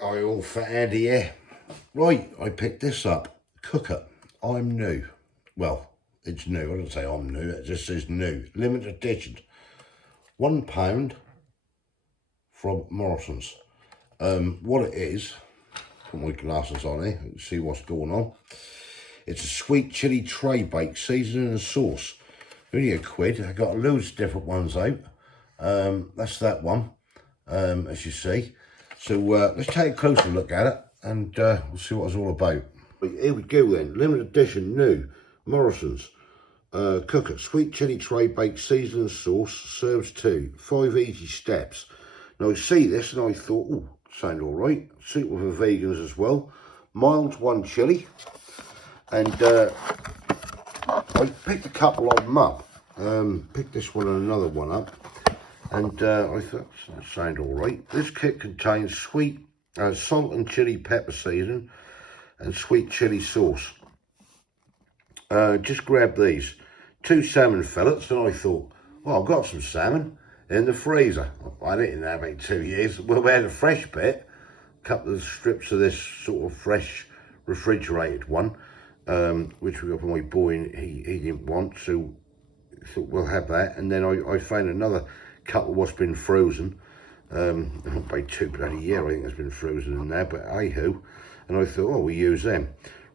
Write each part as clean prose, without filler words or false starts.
Hi all, Fat Andy here. Right, I picked this up. Cooker. I'm new. Well, it's new. I don't say I'm new. It just says new. Limited edition. £1 from Morrisons. What it is, put my glasses on here and see what's going on. It's a sweet chilli tray bake seasoning and sauce. Only £1. I got loads of different ones out. That's that one, as you see. So let's take a closer look at it and we'll see what it's all about. Right, here we go then. Limited edition, new, Morrisons. Cooker, sweet chilli tray baked seasoning sauce, serves 2, 5 easy steps. Now I see this and I thought, oh, sound all right. Suitable for vegans as well. Mild 1 chilli. And I picked a couple of them up. Picked this one and another one up. And I thought, that sound all right. This kit contains sweet salt and chili pepper seasoning and sweet chili sauce. Just grab these. 2 salmon fillets, and I thought, well, I've got some salmon in the freezer. I didn't have it 2 years. Well, we had a fresh bit, a couple of strips of this sort of fresh refrigerated one, which we got for my boy, and he didn't want, so I thought we'll have that. And then I found another couple what's been frozen, by 2 bloody year I think it's been frozen in there, but hey-ho. And I thought, oh, we use them.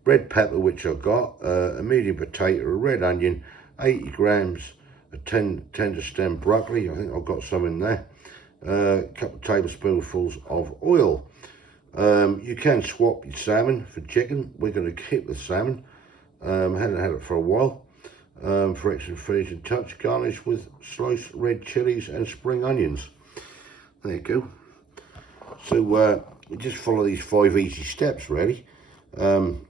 Red pepper, which I got, a medium potato, a red onion, 80 grams of tender stem broccoli, I think I've got some in there, a couple of tablespoonfuls of oil. You can swap your salmon for chicken. We're going to keep the salmon, hadn't had it for a while. For extra finishing touch, garnish with sliced red chilies and spring onions. There you go. So we just follow these 5 easy steps really. Preheat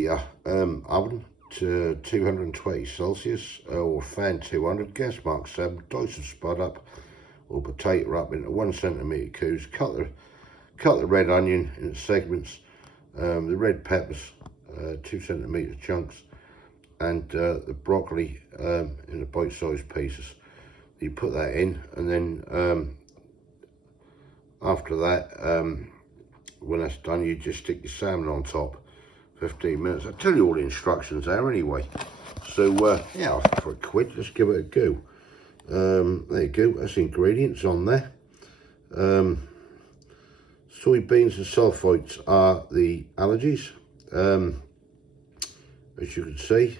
your oven to 220 Celsius or fan 200, gas mark 7, dice of spud up or potato up into 1 centimetre cubes, cut the red onion into segments, the red peppers 2 centimetre chunks, and the broccoli in the bite-sized pieces. You put that in, and then after that, when that's done, you just stick your salmon on top. 15 minutes. I'll tell you all the instructions there anyway. So yeah, for £1, let's give it a go. There you go. That's the ingredients on there. Soybeans and sulfites are the allergies, as you can see.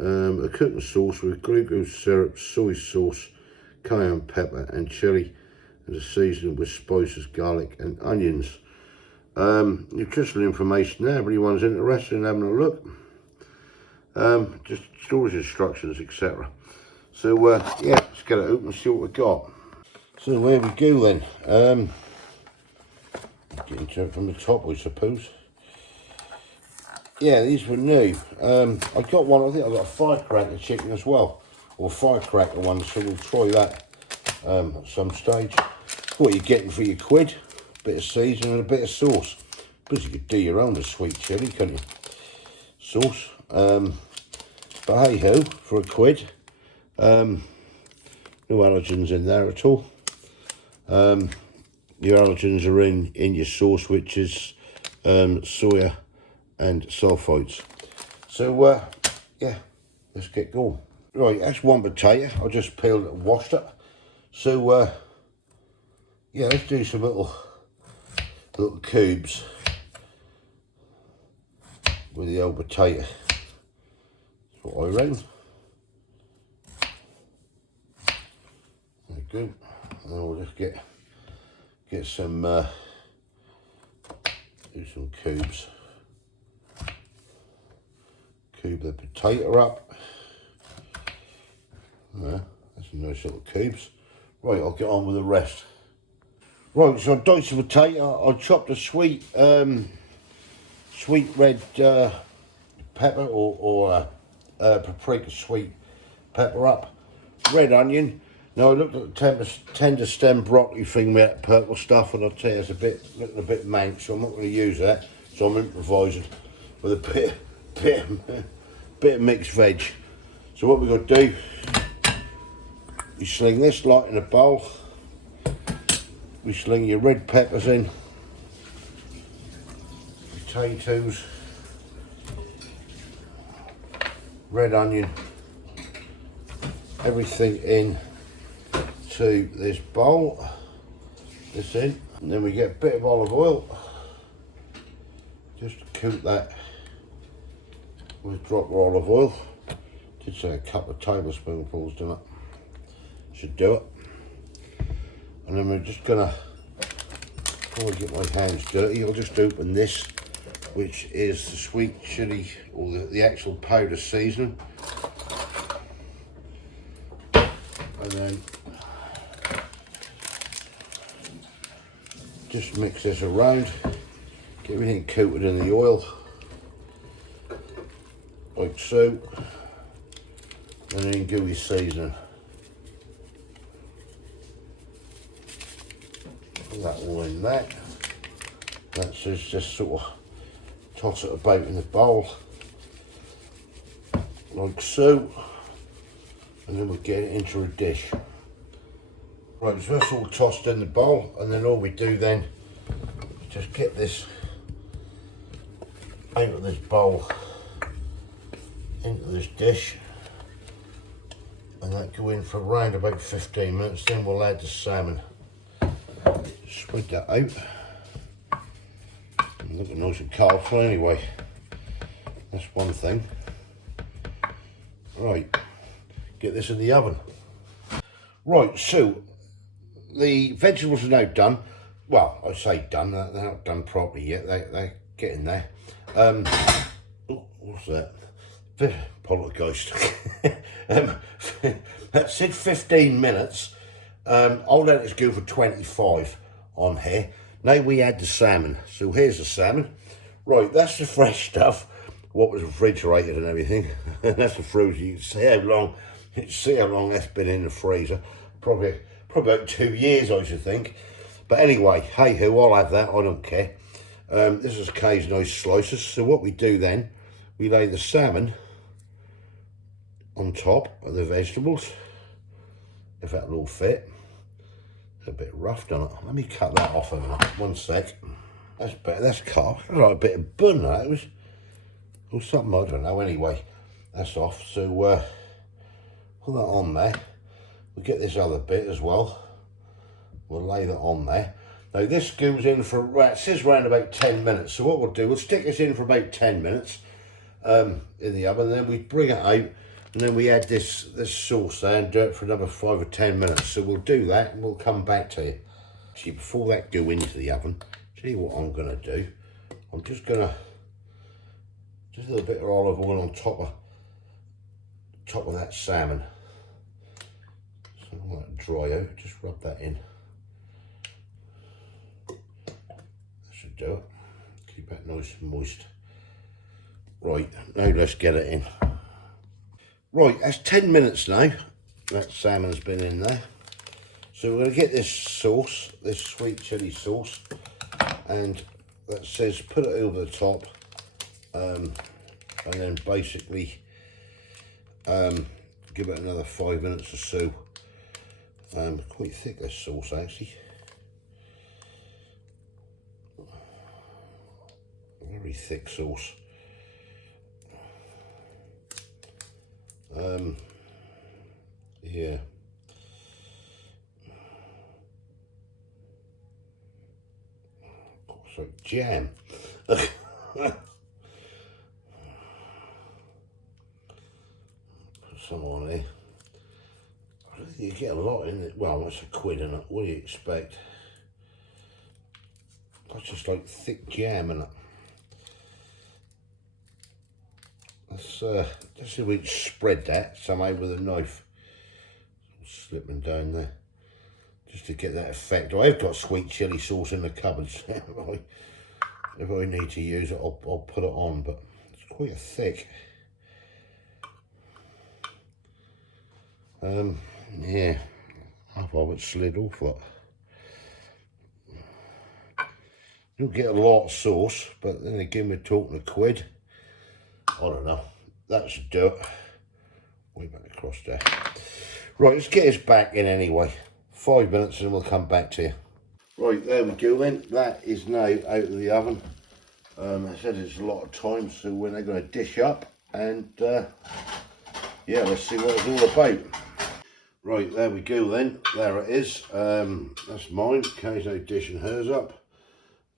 A cooking sauce with glucose syrup, soy sauce, cayenne pepper and chili, and a seasoning with spices, garlic and onions. Nutritional information there, everyone's interested in having a look. Just storage instructions, etc. So yeah, let's get it open and see what we've got. So there we go then. Get into it from the top, I suppose. Yeah, these were new. I got one, I think I got a firecracker chicken as well, or firecracker one, so we'll try that at some stage. What you're getting for your £1, bit of seasoning and a bit of sauce. Because you could do your own sweet chilli, couldn't you? Sauce. But hey ho, for £1. No allergens in there at all. Your allergens are in your sauce, which is soya and sulfites. So yeah, let's get going. Right, that's 1 potato. I just peeled it and washed it. So yeah, let's do some little cubes with the old potato. That's what I reckon. There we go. And then we'll just get some do some cubes. Cube the potato up. Yeah, that's some nice little cubes. Right, I'll get on with the rest. Right, so I diced the potato. I chopped a sweet red pepper or paprika sweet pepper up. Red onion. Now I looked at the tender stem broccoli thing with that purple stuff, and I'll tell you it's looking a bit mank, so I'm not going to use that. So I'm improvising with a bit of mixed veg. So what we're going to do, you sling this light in a bowl, We sling your red peppers in, potatoes, red onion, everything in to this bowl, this in, and then we get a bit of olive oil, just to coat that with a drop of olive oil. Did say a couple of tablespoonfuls, didn't it? Should do it. And then we're just gonna, before I get my hands dirty, I'll just open this, which is the sweet chilli, or the actual powder seasoning. And then just mix this around, get everything coated in the oil, like so, and then gooey seasoning. Put that all in that. That's just sort of toss it about in the bowl, like so, and then we get it into a dish. Right, so that's all tossed in the bowl, and then all we do then is just get this out of this bowl into this dish, and that go in for around about 15 minutes. Then we'll add the salmon. Spread that out. Looking nice and colourful anyway. That's one thing. Right, get this in the oven. Right, so the vegetables are now done. Well, I say done, they're not done properly yet. They're getting there. Oh, what's that? Poltergeist. That said 15 minutes. I'll let it go for 25 on here. Now we add the salmon. So here's the salmon. Right, that's the fresh stuff. What was refrigerated and everything. That's the frozen. You can see how long that's been in the freezer. Probably about 2 years, I should think. But anyway, hey ho, I'll have that. I don't care. This is Kay's nice slices. So what we do then, we lay the salmon on top of the vegetables, if that'll all fit. It's a bit rough, doesn't it? Let me cut that off a minute. 1 sec. That's better. That's cut. That's like a bit of bun. That was, or something, I don't know. Anyway, that's off. So put that on there. We'll get this other bit as well. We'll lay that on there. Now this goes in for, it says around about 10 minutes. So what we'll do, we'll stick this in for about 10 minutes in the oven. Then we bring it out, and then we add this sauce there and do it for another 5 or 10 minutes. So we'll do that and we'll come back to you. See, before that go into the oven, see what I'm gonna do. I'm just gonna, just a little bit of olive oil on top of that salmon. So I don't want it to dry out, just rub that in. That should do it. Keep that nice and moist. Right, now let's get it in. Right, that's 10 minutes now. That salmon's been in there. So we're going to get this sauce, this sweet chilli sauce, and that says put it over the top, and then basically give it another 5 minutes or so. Quite thick, this sauce actually. Very thick sauce. Yeah. It's like jam. Put some on there. I don't think you get a lot in it. Well, that's £1 in it. What do you expect? That's just like thick jam in it. Let's see if we can spread that somehow with a knife. Slipping down there, just to get that effect. I've got sweet chilli sauce in the cupboards. If I need to use it, I'll put it on, but it's quite thick. Yeah, half of it slid off that. You'll get a lot of sauce, but then again, we're talking £1. I don't know. That should do it. Way back across there. Right, let's get this back in anyway. 5 minutes and we'll come back to you. Right, there we go then. That is now out of the oven. I said it's a lot of time, so we're now going to dish up and yeah, let's see what it's all about. Right, there we go then. There it is. That's mine. Kay's now dishing hers up.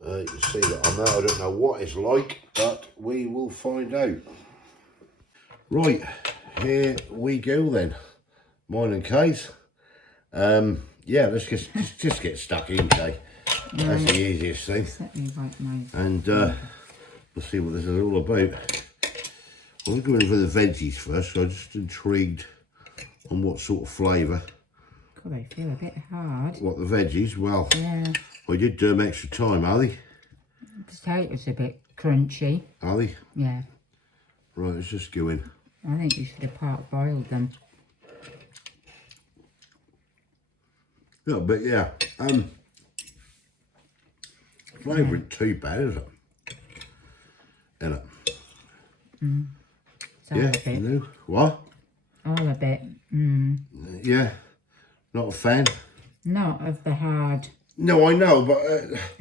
You can see that on there. I don't know what it's like, but we will find out. Right, here we go then. Mine and Kay's. Yeah, let's just get stuck in, Kay. That's the easiest thing. And we'll see what this is all about. I'm going for the veggies first, so I'm just intrigued on what sort of flavour. God, they feel a bit hard. What, the veggies? Well, yeah. I did do them extra time, are they? The potatoes a bit crunchy. Are they? Yeah. Right, let's just go in. I think you should have part-boiled them. Yeah, but yeah. Flavour ain't too bad, is it? Isn't it? So Yeah, a bit. no. What? All a bit. Yeah, not a fan. Not of the hard. No, I know, but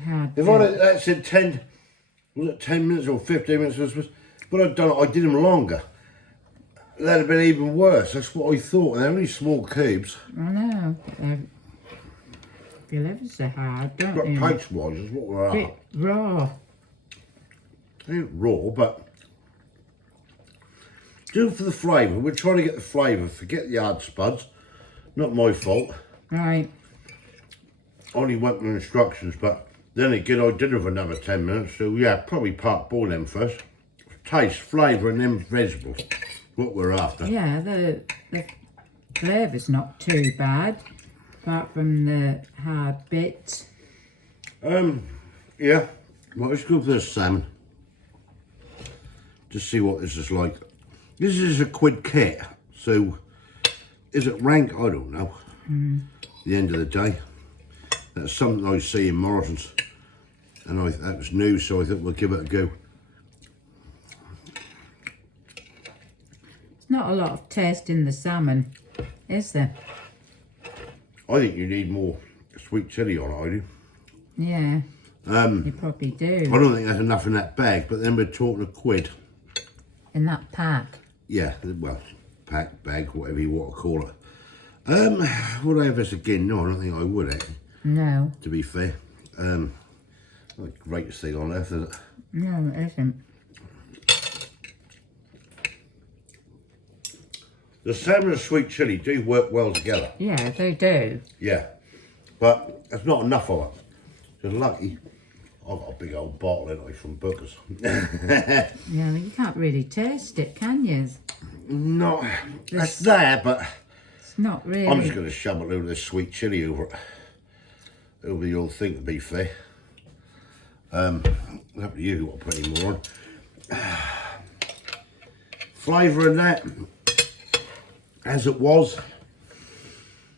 hard if I'd said 10, was it 10 minutes or 15 minutes, but I'd done it, I did them longer. That'd have been even worse. That's what I thought. And they're only small cubes. I know. The livers are hard, don't But they? taste-wise is what we're A bit at. raw. They ain't raw, but do it for the flavour. We're trying to get the flavour. Forget the hard spuds. Not my fault. Right. Only went with instructions, but then again, I did have another 10 minutes. So yeah, probably boil them first. Taste, flavour, and then vegetables. What we're after. Yeah, the flavour's not too bad, apart from the hard bits. Yeah. Well, let's go for this salmon. Just see what this is like. This is a quid kit, so is it rank? I don't know. At the end of the day, that's something I see in Morrisons, and that was new, so I think we'll give it a go. Not a lot of taste in the salmon, is there? I think you need more sweet chilli on it, I do. Yeah, you probably do. I don't think there's enough in that bag, but then we're talking a quid. In that pack? Yeah, well, pack, bag, whatever you want to call it. Would I have this again? No, I don't think I would, actually. No. To be fair. Not the greatest thing on earth, is it? No, it isn't. The salmon and sweet chilli do work well together. Yeah, they do. Yeah, but there's not enough of it. You're lucky. I've got a big old bottle in it from Booker's. Yeah, well, you can't really taste it, can you? No, that's there, but it's not really. I'm just going to shove a load of this sweet chilli over it. It'll be your thing, to be fair. Up to you what to put any more on. Flavour in that, as it was.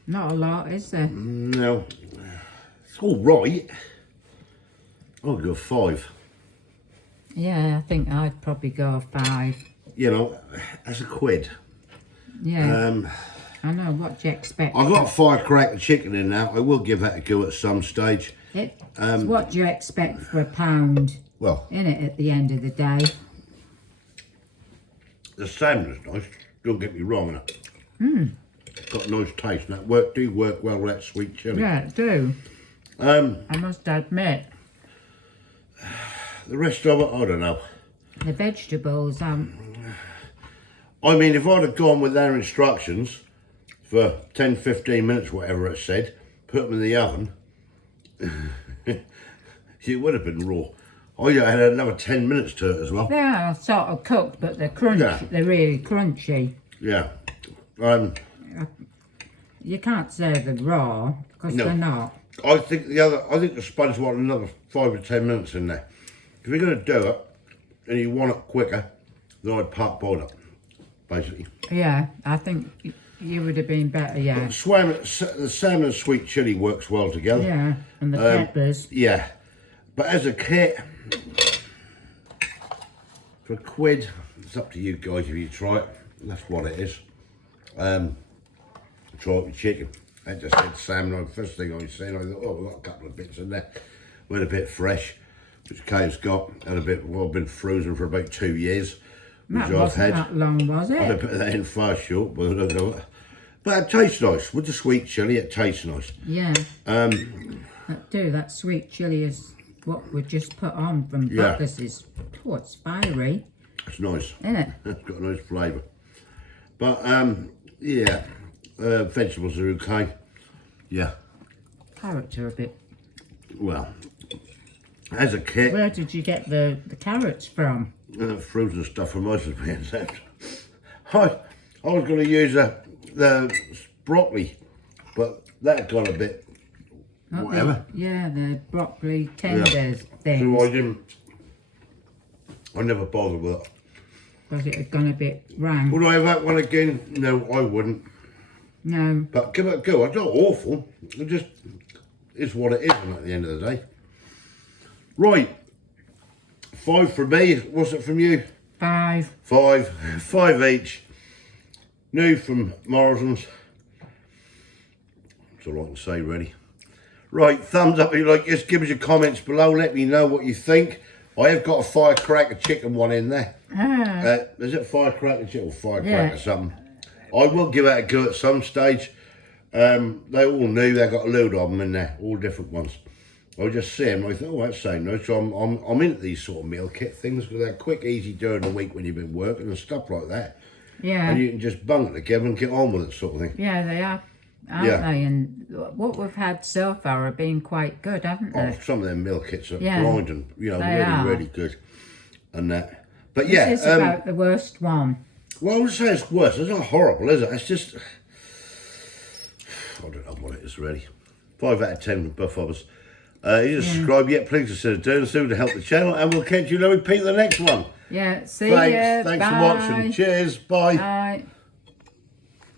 Not a lot, is there? No, it's all right. I'll go 5. Yeah, I think I'd probably go 5. You know, that's a quid. Yeah. I know, what do you expect? I've got 5 cracked chicken in now. I will give that a go at some stage. What do you expect for a pound? Well, in it at the end of the day? the salmon is nice. Don't get me wrong. Got a nice taste. And that do work well with that sweet chilli. Yeah, it do. I must admit. The rest of it, I don't know. The vegetables, I mean, if I'd have gone with their instructions for 10, 15 minutes, whatever it said, put them in the oven, it would have been raw. I had another 10 minutes to it as well. they are sort of cooked, but they're crunchy. Yeah. They're really crunchy. Yeah. You can't say they're raw, because No. they're not. I think the spuds want another 5 or 10 minutes in there. If you're going to do it and you want it quicker, then I'd boil it, basically. Yeah, I think you would have been better, yeah. The salmon and sweet chilli works well together. Yeah, and the peppers. Yeah, but as a kit, for a quid, it's up to you guys if you try it. That's what it is. Try it with chicken. I just had salmon. First thing I seen, I thought, oh, we've got a couple of bits in there. Went a bit fresh, which Kate's got. Had a bit, well, been frozen for about 2 years. That wasn't that long, was I it? put that in far short, but I don't know. But it tastes nice. With the sweet chilli, it tastes nice. Yeah. That sweet chilli is what we just put on from Buckus's. Oh, it's fiery. It's nice. Isn't it? It's got a nice flavour. But, yeah. Vegetables are okay. Yeah. Carrots are a bit... Well, as a kid... Where did you get the carrots from? Frozen stuff from us has been sent. I was going to use the broccoli, but that got a bit whatever. The broccoli tenders things. So I never bothered with it. Because it had gone a bit rank. Would I have that one again? No, I wouldn't. No. But give it a go. It's not awful. It just is what it is at the end of the day. Right. 5 from me. What's it from you? 5. 5 each. New from Morrisons. That's all I can say, really. Right, thumbs up if you like. Just give us your comments below. Let me know what you think. I have got a firecracker chicken one in there. Is it firecracker chicken or firecracker something? I will give it a go at some stage. They all new. They've got a load of them in there, all different ones. I just see them. I thought, oh, that's so nice. So I'm into these sort of meal kit things because they're quick, easy during the week when you've been working and stuff like that. Yeah. And you can just bung it together and get on with it, sort of thing. Yeah, they are, aren't they? And what we've had so far have been quite good, haven't they? Oh, some of them meal kits are blinding, are. really good. And that. But yeah. This is about the worst one. Well, I would say it's worse. It's not horrible, is it? It's just... I don't know what it is, really. 5 out of 10 with both of us. You subscribe yet, please consider doing so to help the channel. And we'll catch you when we repeat the next one. Yeah, see Thanks. ya. Thanks Bye. for watching. Cheers. Bye. Bye.